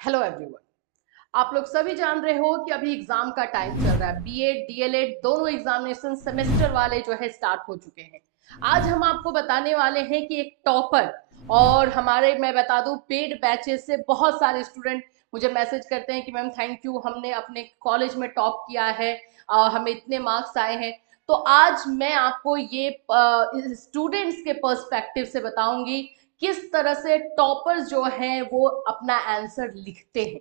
Hello everyone. आप लोग सभी जान रहे हो कि अभी एग्जाम का टाइम चल रहा है। बीएड डीएलएड दोनों एग्जामिनेशन सेमेस्टर वाले जो है स्टार्ट हो चुके हैं। आज हम आपको बताने वाले हैं कि एक टॉपर और हमारे, मैं बता दूं, पेड बैचेस से बहुत सारे स्टूडेंट मुझे मैसेज करते हैं कि मैम थैंक यू, हमने अपने कॉलेज में टॉप किया है, हमें इतने मार्क्स आए हैं। तो आज मैं आपको ये स्टूडेंट्स के पर्सपेक्टिव से बताऊंगी किस तरह से टॉपर्स जो हैं वो अपना आंसर लिखते हैं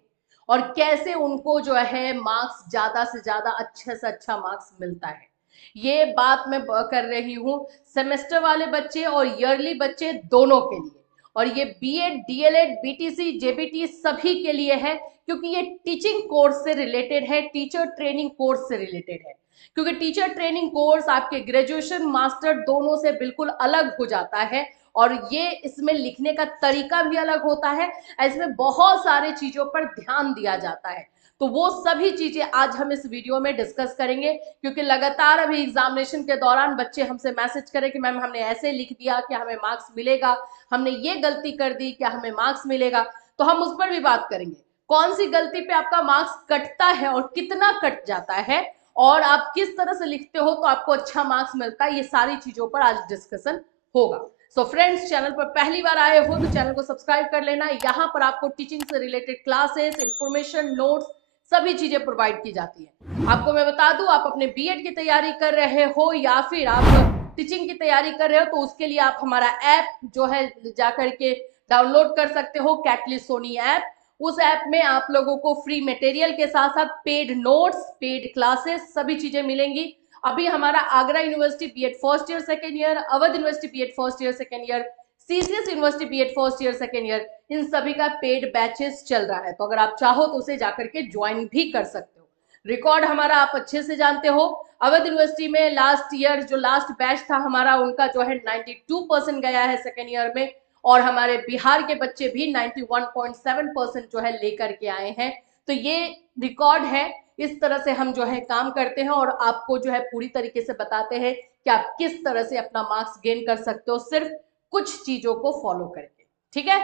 और कैसे उनको जो है मार्क्स ज्यादा से ज्यादा अच्छे से अच्छा मार्क्स मिलता है। ये बात मैं कर रही हूँ सेमेस्टर वाले बच्चे और ईयरली बच्चे दोनों के लिए। और ये बीएड डीएलएड बीटीसी जेबीटी सभी के लिए है, क्योंकि ये टीचिंग कोर्स से रिलेटेड है, टीचर ट्रेनिंग कोर्स से रिलेटेड है। क्योंकि टीचर ट्रेनिंग कोर्स आपके ग्रेजुएशन मास्टर दोनों से बिल्कुल अलग हो जाता है और ये इसमें लिखने का तरीका भी अलग होता है। इसमें बहुत सारे चीजों पर ध्यान दिया जाता है। तो वो सभी चीजें आज हम इस वीडियो में डिस्कस करेंगे, क्योंकि लगातार अभी एग्जामिनेशन के दौरान बच्चे हमसे मैसेज करें कि मैम हमने ऐसे लिख दिया कि हमें मार्क्स मिलेगा, हमने ये गलती कर दी क्या हमें मार्क्स मिलेगा। तो हम उस पर भी बात करेंगे, कौन सी गलती पे आपका मार्क्स कटता है और कितना कट जाता है, और आप किस तरह से लिखते हो तो आपको अच्छा मार्क्स मिलता है। ये सारी चीजों पर आज डिस्कशन होगा। सो फ्रेंड्स, चैनल पर पहली बार आए हो तो चैनल को सब्सक्राइब कर लेना। यहाँ पर आपको टीचिंग से रिलेटेड क्लासेस, इंफॉर्मेशन, नोट्स, सभी चीजें प्रोवाइड की जाती है। आपको मैं बता दूं, आप अपने बीएड की तैयारी कर रहे हो या फिर आप टीचिंग की तैयारी कर रहे हो तो उसके लिए आप हमारा ऐप जो है जाकर के डाउनलोड कर सकते हो, कैटलिस्ट सोनी ऐप। उस ऐप में आप लोगों को फ्री मटेरियल के साथ साथ पेड नोट्स, पेड क्लासेस, सभी चीजें मिलेंगी। अभी हमारा Agra university BEd first year second year, Awadh university BEd first year second year, CCS university BEd first year second year, इन सभी का पेड बैचेस चल रहा है। तो अगर आप चाहो तो उसे जाकर के ज्वाइन भी कर सकते हो। रिकॉर्ड हमारा आप अच्छे से जानते हो। अवध यूनिवर्सिटी में लास्ट ईयर जो लास्ट बैच था हमारा, उनका जो है 92% गया है सेकेंड ईयर में, और हमारे बिहार के बच्चे भी 91.7% जो है लेकर के आए हैं। तो ये रिकॉर्ड है। इस तरह से हम जो है काम करते हैं और आपको जो है पूरी तरीके से बताते हैं कि आप किस तरह से अपना मार्क्स गेन कर सकते हो सिर्फ कुछ चीजों को फॉलो करके। ठीक है,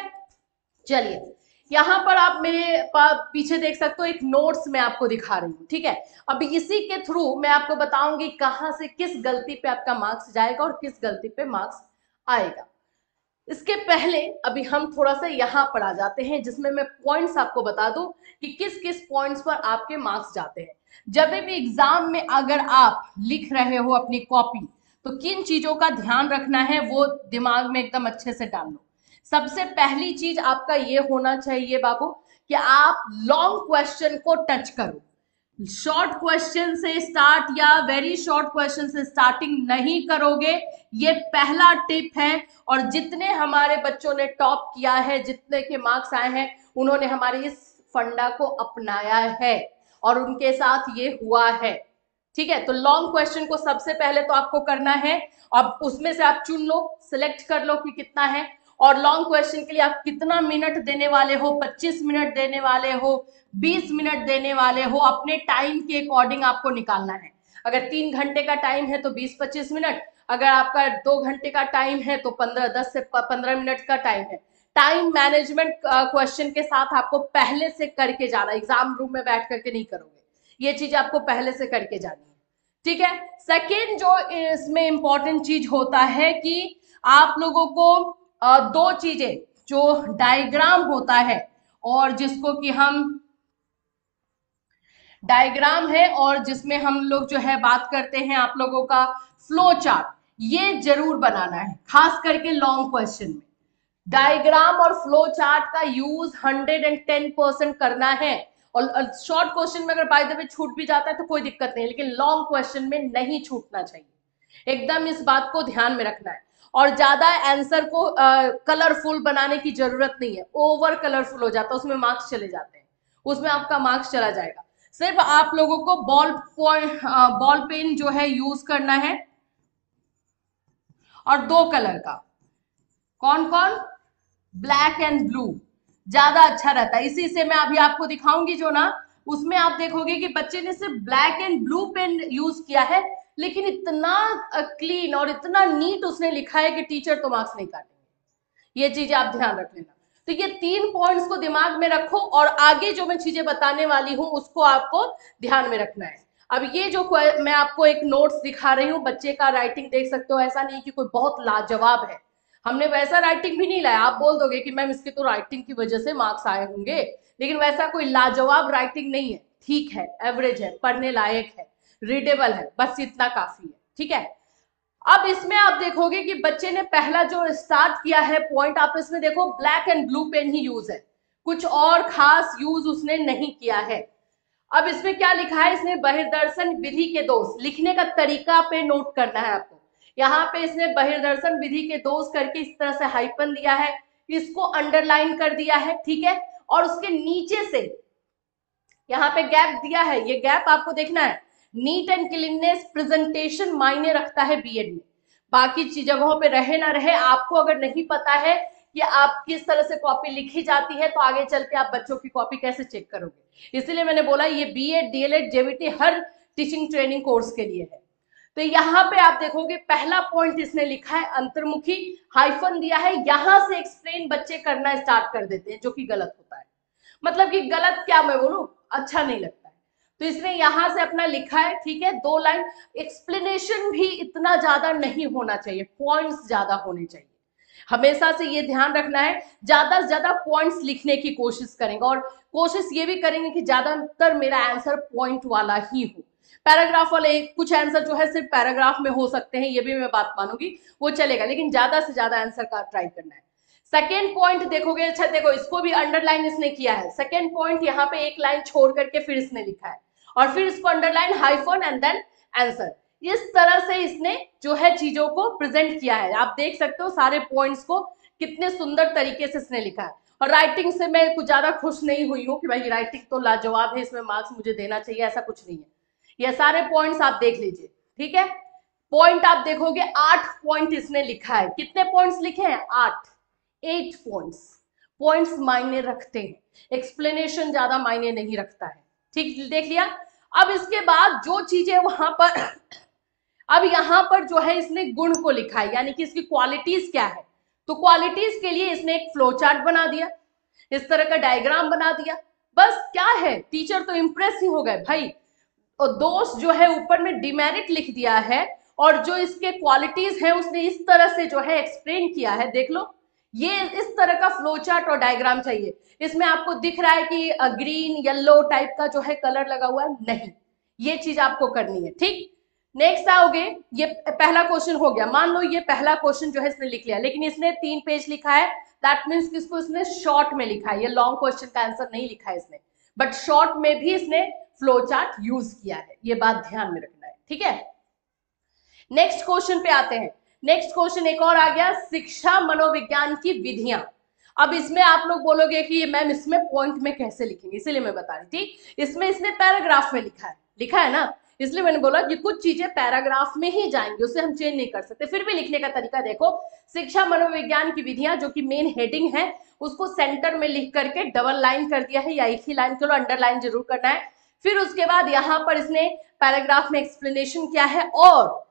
चलिए। यहां पर आप मेरे पीछे देख सकते हो, एक नोट्स मैं आपको दिखा रही हूँ। ठीक है, अभी इसी के थ्रू मैं आपको बताऊंगी कहां से किस गलती पे आपका मार्क्स जाएगा और किस गलती पे मार्क्स आएगा। इसके पहले अभी हम थोड़ा सा यहाँ पर आ जाते हैं, जिसमें मैं पॉइंट्स आपको बता दूं कि किस किस पॉइंट्स पर आपके मार्क्स जाते हैं। जब भी एग्जाम में अगर आप लिख रहे हो अपनी कॉपी, तो किन चीजों का ध्यान रखना है वो दिमाग में एकदम अच्छे से डाल लो। सबसे पहली चीज आपका ये होना चाहिए बाबू कि आप लॉन्ग क्वेश्चन को टच करो। शॉर्ट क्वेश्चन से स्टार्ट या वेरी शॉर्ट क्वेश्चन से स्टार्टिंग नहीं करोगे। ये पहला टिप है। और जितने हमारे बच्चों ने टॉप किया है, जितने के मार्क्स आए हैं, उन्होंने हमारे इस फंडा को अपनाया है और उनके साथ ये हुआ है। ठीक है, तो लॉन्ग क्वेश्चन को सबसे पहले तो आपको करना है। अब उसमें से आप चुन लो, सिलेक्ट कर लो कि कितना है। और लॉन्ग क्वेश्चन के लिए आप कितना मिनट देने वाले हो, 25 मिनट देने वाले हो, 20 मिनट देने वाले हो, अपने टाइम के अकॉर्डिंग आपको निकालना है। अगर 3 घंटे का टाइम है तो 20-25 मिनट, अगर आपका 2 घंटे का टाइम है तो 10 से 15 मिनट का टाइम है। टाइम मैनेजमेंट क्वेश्चन के साथ आपको पहले से करके जाना, एग्जाम रूम में बैठ करके नहीं करोगे, ये चीज आपको पहले से करके जानी है। ठीक है, सेकेंड जो इसमें इंपॉर्टेंट चीज होता है कि आप लोगों को दो चीजें, जो डायग्राम होता है और जिसको कि हम डायग्राम है और जिसमें हम लोग जो है बात करते हैं आप लोगों का फ्लो चार्ट, ये जरूर बनाना है, खास करके लॉन्ग क्वेश्चन में। डायग्राम और फ्लो चार्ट का यूज 110% करना है। और शॉर्ट क्वेश्चन में अगर बाय द वे छूट भी जाता है तो कोई दिक्कत नहीं, लेकिन लॉन्ग क्वेश्चन में नहीं छूटना चाहिए। एकदम इस बात को ध्यान में रखना है। और ज्यादा आंसर को कलरफुल बनाने की जरूरत नहीं है, ओवर कलरफुल हो जाता है उसमें मार्क्स चले जाते हैं, उसमें आपका मार्क्स चला जाएगा। सिर्फ आप लोगों को बॉल पेन जो है यूज करना है, और दो कलर का। कौन कौन? ब्लैक एंड ब्लू ज्यादा अच्छा रहता है। इसी से मैं अभी आपको दिखाऊंगी जो ना, उसमें आप देखोगे कि बच्चे ने सिर्फ black and blue pen use किया है, लेकिन इतना क्लीन और इतना नीट उसने लिखा है कि टीचर तो मार्क्स नहीं काटेंगे। ये चीज आप ध्यान रख लेना। तो ये 3 पॉइंट्स को दिमाग में रखो और आगे जो मैं चीजें बताने वाली हूं उसको आपको ध्यान में रखना है। अब ये जो मैं आपको एक नोट्स दिखा रही हूँ, बच्चे का राइटिंग देख सकते हो, ऐसा नहीं कि कोई बहुत लाजवाब है, हमने वैसा राइटिंग भी नहीं लाया। आप बोल दोगे कि मैम इसके तो राइटिंग की वजह से मार्क्स आए होंगे, लेकिन वैसा कोई लाजवाब राइटिंग नहीं है, ठीक है, एवरेज है, पढ़ने लायक है, रीडेबल है, बस इतना काफी है, ठीक है। अब इसमें आप देखोगे कि बच्चे ने पहला जो स्टार्ट किया है पॉइंट, आप इसमें देखो ब्लैक एंड ब्लू पेन ही यूज है, कुछ और खास यूज उसने नहीं किया है। अब इसमें क्या लिखा है, इसने बहिर्दर्शन विधि के दोष, लिखने का तरीका पे नोट करना है आपको। यहाँ पे इसने बहिर्दर्शन विधि के दोष करके इस तरह से हाइपन दिया है, इसको अंडरलाइन कर दिया है, ठीक है। और उसके नीचे से यहाँ पे गैप दिया है, ये गैप आपको देखना है। नीट एंड क्लीननेस प्रेजेंटेशन मायने रखता है बीएड में, बाकी जगहों पे रहे ना रहे, आपको अगर नहीं पता है कि आप किस तरह से कॉपी लिखी जाती है तो आगे चल के आप बच्चों की कॉपी कैसे चेक करोगे। इसलिए मैंने बोला ये बीएड डीएलएड जेवीटी हर टीचिंग ट्रेनिंग कोर्स के लिए है। तो यहाँ पे आप देखोगे पहला पॉइंट इसने लिखा है अंतर्मुखी, हाइफन दिया है, यहां से एक्सप्लेन बच्चे करना स्टार्ट कर देते हैं, जो कि गलत होता है। मतलब कि गलत क्या मैं बोलूं, अच्छा नहीं लगता है, तो इसने यहां से अपना लिखा है, ठीक है, 2 लाइन। एक्सप्लेनेशन भी इतना ज्यादा नहीं होना चाहिए, पॉइंट्स ज्यादा होने चाहिए, हमेशा से ये ध्यान रखना है। ज्यादा से ज्यादा पॉइंट्स लिखने की कोशिश करेंगे और कोशिश ये भी करेंगे कि ज्यादातर मेरा आंसर पॉइंट वाला ही हो। पैराग्राफ वाले कुछ आंसर जो है सिर्फ पैराग्राफ में हो सकते हैं, ये भी मैं बात मानूंगी, वो चलेगा, लेकिन ज्यादा से ज्यादा आंसर का ट्राई करना है। सेकेंड पॉइंट देखोगे, अच्छा देखो इसको भी अंडरलाइन इसने किया है, सेकेंड पॉइंट यहाँ पे एक लाइन छोड़ करके फिर इसने लिखा है और फिर इसको underline, hyphen and then answer. इस तरह से इसने जो है चीजों को प्रेजेंट किया है, आप देख सकते हो सारे पॉइंट्स को कितने सुंदर तरीके से इसने लिखा है। और राइटिंग से मैं कुछ ज्यादा खुश नहीं हुई हूँ कि भाई राइटिंग तो लाजवाब है, इसमें मार्क्स मुझे देना चाहिए, ऐसा कुछ नहीं है। ये सारे पॉइंट्स आप देख लीजिए, ठीक है। पॉइंट आप देखोगे 8 पॉइंट इसने लिखा है, कितने पॉइंट्स लिखे हैं, 8 पॉइंट्स। पॉइंट्स मायने रखते हैं, एक्सप्लेनेशन ज्यादा मायने नहीं रखता है, ठीक, देख लिया। अब इसके बाद जो चीजें वहां पर अब यहां पर जो है इसने गुण को लिखा है, यानी कि इसकी क्वालिटीज क्या है। तो क्वालिटीज के लिए इसने एक फ्लो चार्ट बना दिया, इस तरह का डायग्राम बना दिया, बस क्या है, टीचर तो इंप्रेस ही हो गए भाई। और दोष जो है ऊपर में डिमेरिट लिख दिया है, और जो इसके क्वालिटीज है उसने इस तरह से जो है एक्सप्लेन किया है, देख लो। ये इस तरह का फ्लो चार्ट और डायग्राम चाहिए। इसमें आपको दिख रहा है कि ग्रीन येलो टाइप का जो है कलर लगा हुआ है, नहीं, ये चीज आपको करनी है, ठीक। नेक्स्ट आओगे, ये पहला क्वेश्चन हो गया, मान लो ये पहला क्वेश्चन जो है इसने लिख लिया, लेकिन इसने 3 पेज लिखा है, दैट मीन्स कि इसको इसने शॉर्ट में लिखा है, ये लॉन्ग क्वेश्चन का आंसर नहीं लिखा है इसने, बट शॉर्ट में भी इसने फ्लो चार्ट यूज किया है, ये बात ध्यान में रखना है, ठीक है। नेक्स्ट क्वेश्चन पे आते हैं। नेक्स्ट क्वेश्चन एक और आ गया, शिक्षा मनोविज्ञान की विधियां। अब इसमें आप लोग बोलोगे कि मैम इसमें पॉइंट में कैसे लिखेंगे, इसीलिए मैं बता रही थी, इसमें इसने पैराग्राफ में लिखा है ना, इसलिए मैंने बोला कि कुछ चीजें पैराग्राफ में ही जाएंगी, उसे हम चेंज नहीं कर सकते। फिर भी लिखने का तरीका देखो, शिक्षा मनोविज्ञान की विधियां, जो कि मेन हेडिंग है, उसको सेंटर में लिख करके डबल लाइन कर दिया है, या एक ही लाइन, चलो अंडरलाइन जरूर करना है। फिर उसके बाद यहाँ पर इसने पैराग्राफ में एक्सप्लेनेशन किया है। और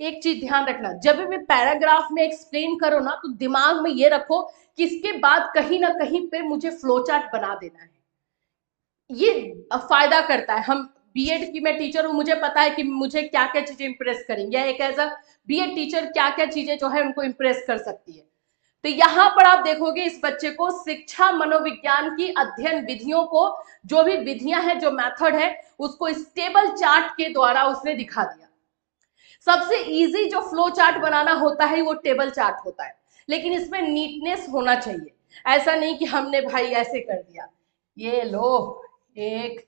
एक चीज ध्यान रखना, जब भी पैराग्राफ में एक्सप्लेन करो ना, तो दिमाग में ये रखो कि इसके बाद कहीं ना कहीं पे मुझे फ्लो चार्ट बना देना है, ये फायदा करता है। हम बीएड की मैं टीचर हूं, मुझे पता है कि मुझे क्या क्या चीजें इंप्रेस करेंगे, एक एज अ बीएड टीचर क्या क्या चीजें जो है उनको इंप्रेस कर सकती है। तो यहाँ पर आप देखोगे इस बच्चे को शिक्षा मनोविज्ञान की अध्ययन विधियों को, जो भी विधियां हैं, जो मेथड है, उसको स्टेबल चार्ट के द्वारा उसने दिखा दिया। सबसे इजी जो फ्लो चार्ट बनाना होता है वो टेबल चार्ट होता है, लेकिन इसमें नीटनेस होना चाहिए। ऐसा नहीं कि हमने भाई ऐसे कर दिया, ये लो 1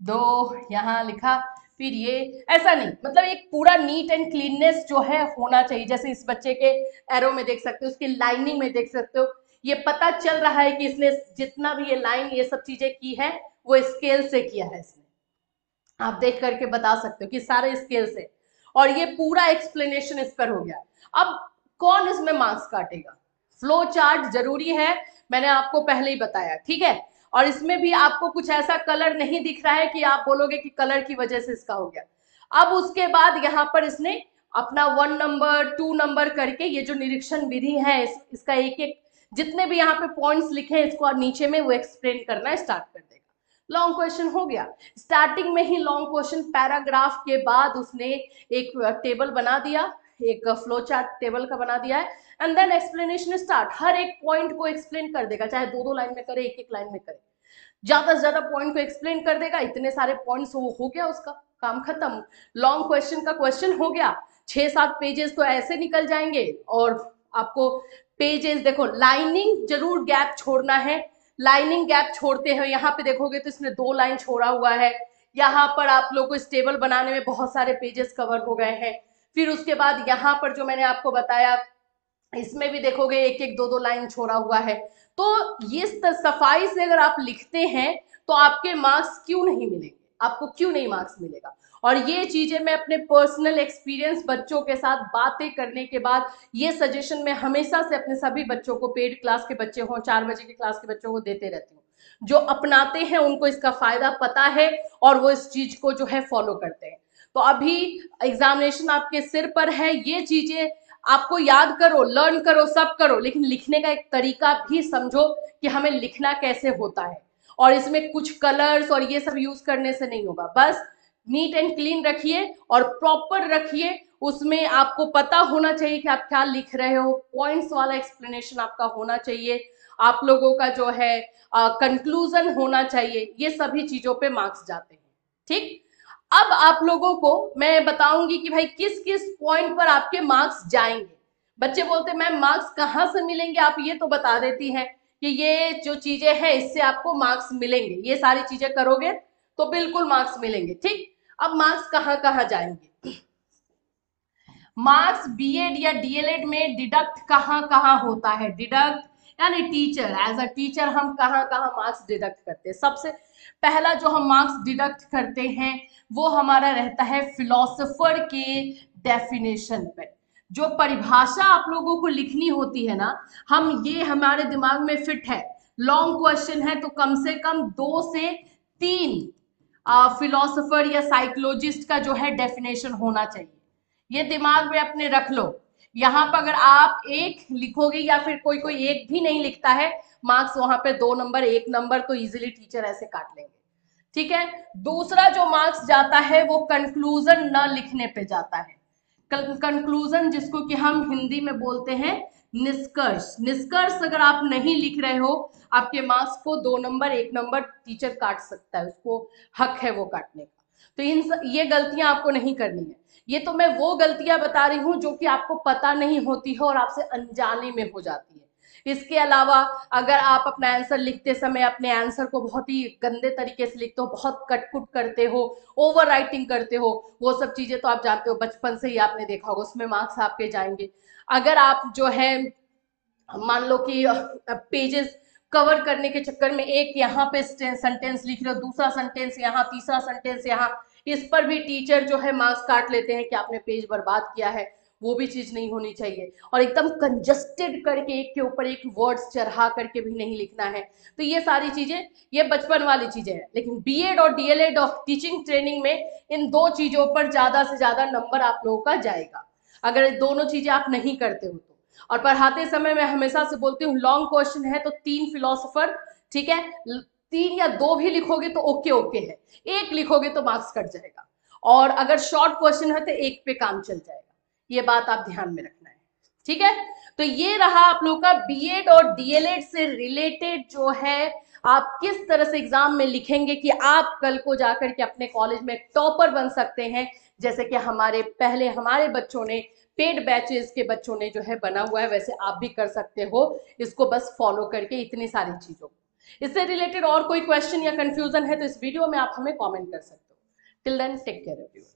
2 यहाँ लिखा, फिर ये, ऐसा नहीं, मतलब एक पूरा नीट एंड क्लीननेस जो है होना चाहिए। जैसे इस बच्चे के एरो में देख सकते हो, उसकी लाइनिंग में देख सकते हो, ये पता चल रहा है कि इसने जितना भी ये लाइन ये सब चीजें की है वो स्केल से किया है इसने, आप देख करके बता सकते हो कि सारे स्केल से। और ये पूरा एक्सप्लेनेशन इस पर हो गया। अब कौन इसमें मार्क्स काटेगा, फ्लो चार्ट जरूरी है, मैंने आपको पहले ही बताया, ठीक है। और इसमें भी आपको कुछ ऐसा कलर नहीं दिख रहा है कि आप बोलोगे कि कलर की वजह से इसका हो गया। अब उसके बाद यहाँ पर इसने अपना 1 नंबर 2 नंबर करके ये जो निरीक्षण विधि है इसका एक एक जितने भी यहाँ पे पॉइंट्स लिखे हैं इसको नीचे में वो एक्सप्लेन करना स्टार्ट कर देगा। लॉन्ग क्वेश्चन हो गया, स्टार्टिंग में ही लॉन्ग क्वेश्चन, पैराग्राफ के बाद उसने एक टेबल बना दिया, एक फ्लो चार्ट टेबल का बना दिया है, एंड देन एक्सप्लेनेशन स्टार्ट। हर एक पॉइंट को एक्सप्लेन कर देगा, चाहे दो दो लाइन में करे, एक एक लाइन में करे, ज्यादा से ज्यादा पॉइंट को एक्सप्लेन कर देगा। इतने सारे पॉइंट्स हो गया, उसका काम खत्म। लॉन्ग क्वेश्चन का क्वेश्चन हो गया, 6-7 पेजेस तो ऐसे निकल जाएंगे। और आपको पेजेस देखो, लाइनिंग जरूर गैप छोड़ना है, लाइनिंग गैप छोड़ते हैं। यहाँ पे देखोगे तो इसने 2 लाइन छोड़ा हुआ है। यहाँ पर आप लोग को इस टेबल बनाने में बहुत सारे पेजेस कवर हो गए हैं। फिर उसके बाद यहाँ पर जो मैंने आपको बताया, इसमें भी देखोगे एक एक दो दो लाइन छोड़ा हुआ है। तो ये सफाई से अगर आप लिखते हैं तो आपके मार्क्स क्यों नहीं मिलेंगे, आपको क्यों नहीं मार्क्स मिलेगा। और ये चीजें मैं अपने पर्सनल एक्सपीरियंस बच्चों के साथ बातें करने के बाद, ये सजेशन मैं हमेशा से अपने सभी बच्चों को, पेड क्लास के बच्चे हों, 4 बजे की क्लास के बच्चों को देते रहती हूँ। जो अपनाते हैं उनको इसका फायदा पता है और वो इस चीज को जो है फॉलो करते हैं। तो अभी एग्जामिनेशन आपके सिर पर है, ये चीजें आपको याद करो, लर्न करो, सब करो, लेकिन लिखने का एक तरीका भी समझो कि हमें लिखना कैसे होता है। और इसमें कुछ कलर्स और ये सब यूज करने से नहीं होगा, बस नीट एंड क्लीन रखिए और प्रॉपर रखिए। उसमें आपको पता होना चाहिए कि आप क्या लिख रहे हो, पॉइंट्स वाला एक्सप्लेनेशन आपका होना चाहिए, आप लोगों का जो है कंक्लूजन होना चाहिए। ये सभी चीजों पे मार्क्स जाते हैं। ठीक, अब आप लोगों को मैं बताऊंगी कि भाई किस किस पॉइंट पर आपके मार्क्स जाएंगे। बच्चे बोलते हैं मैम मार्क्स कहाँ से मिलेंगे, आप ये तो बता देती हैं कि ये जो चीजें हैं इससे आपको मार्क्स मिलेंगे, ये सारी चीजें करोगे तो बिल्कुल मार्क्स मिलेंगे। ठीक, अब मार्क्स कहाँ कहाँ जाएंगे, मार्क्स बीएड या डीएलएड में डिडक्ट कहाँ कहाँ होता है। डिडक्ट यानी टीचर, एज अ टीचर हम कहाँ कहाँ मार्क्स डिडक्ट करते हैं। सबसे पहला जो हम मार्क्स डिडक्ट करते हैं वो हमारा रहता है फिलोसोफर के डेफिनेशन पे। जो परिभाषा आप लोगों को लिखनी होती है ना, हम ये हमारे दिमाग में फिट है, लॉन्ग क्वेश्चन है तो कम से कम 2 से 3 फिलोसोफर या साइकोलॉजिस्ट का जो है डेफिनेशन होना चाहिए। ये दिमाग में अपने रख लो। यहाँ पर अगर आप एक लिखोगे या फिर कोई कोई एक भी नहीं लिखता है, मार्क्स वहां पे 2 नंबर 1 नंबर तो इजीली टीचर ऐसे काट लेंगे। ठीक है, दूसरा जो मार्क्स जाता है वो कंक्लूजन न लिखने पे जाता है। कंक्लूजन जिसको कि हम हिंदी में बोलते हैं निष्कर्ष। निष्कर्ष अगर आप नहीं लिख रहे हो, आपके मार्क्स को 2 नंबर 1 नंबर टीचर काट सकता है, उसको हक है वो काटने का। तो ये गलतियां आपको नहीं करनी है। ये तो मैं वो गलतियां बता रही हूँ जो कि आपको पता नहीं होती है और आपसे अनजाने में हो जाती है। इसके अलावा अगर आप अपना आंसर लिखते समय अपने आंसर को बहुत ही गंदे तरीके से लिखते हो, बहुत कटकुट करते हो, ओवर राइटिंग करते हो, वो सब चीजें तो आप जानते हो, बचपन से ही आपने देखा होगा, उसमें मार्क्स आपके जाएंगे। अगर आप जो है मान लो कि पेजेस कवर करने के चक्कर में एक यहाँ पे सेंटेंस लिख रहे हो, दूसरा सेंटेंस यहाँ, तीसरा सेंटेंस यहाँ, इस पर भी टीचर जो है मार्क्स काट लेते हैं कि आपने पेज बर्बाद किया है। वो भी चीज नहीं होनी चाहिए। और एकदम कंजस्टेड करके एक के ऊपर एक वर्ड्स चढ़ा करके भी नहीं लिखना है। तो ये सारी चीजें, ये बचपन वाली चीजें हैं। लेकिन बीएड और डीएलएड और टीचिंग ट्रेनिंग में इन 2 चीजों पर ज्यादा से ज्यादा नंबर आप लोगों का जाएगा, अगर दोनों चीजें आप नहीं करते हो तो। और पढ़ाते समय मैं हमेशा से बोलती हूँ, लॉन्ग क्वेश्चन है तो 3 फिलोसोफर, ठीक है, 3 या 2 भी लिखोगे तो ओके ओके है, 1 लिखोगे तो मार्क्स कट जाएगा। और अगर शॉर्ट क्वेश्चन है तो 1 पे काम चल जाएगा। ये बात आप ध्यान में रखना है। ठीक है, तो ये रहा आप लोग का बीएड और डीएलएड से रिलेटेड जो है आप किस तरह से एग्जाम में लिखेंगे कि आप कल को जाकर के अपने कॉलेज में टॉपर बन सकते हैं, जैसे कि हमारे बच्चों ने, पेड बैचेस के बच्चों ने जो है बना हुआ है, वैसे आप भी कर सकते हो इसको, बस फॉलो करके इतनी सारी चीजों। इससे रिलेटेड और कोई क्वेश्चन या कंफ्यूजन है तो इस वीडियो में आप हमें कमेंट कर सकते हो। Till then take care everyone.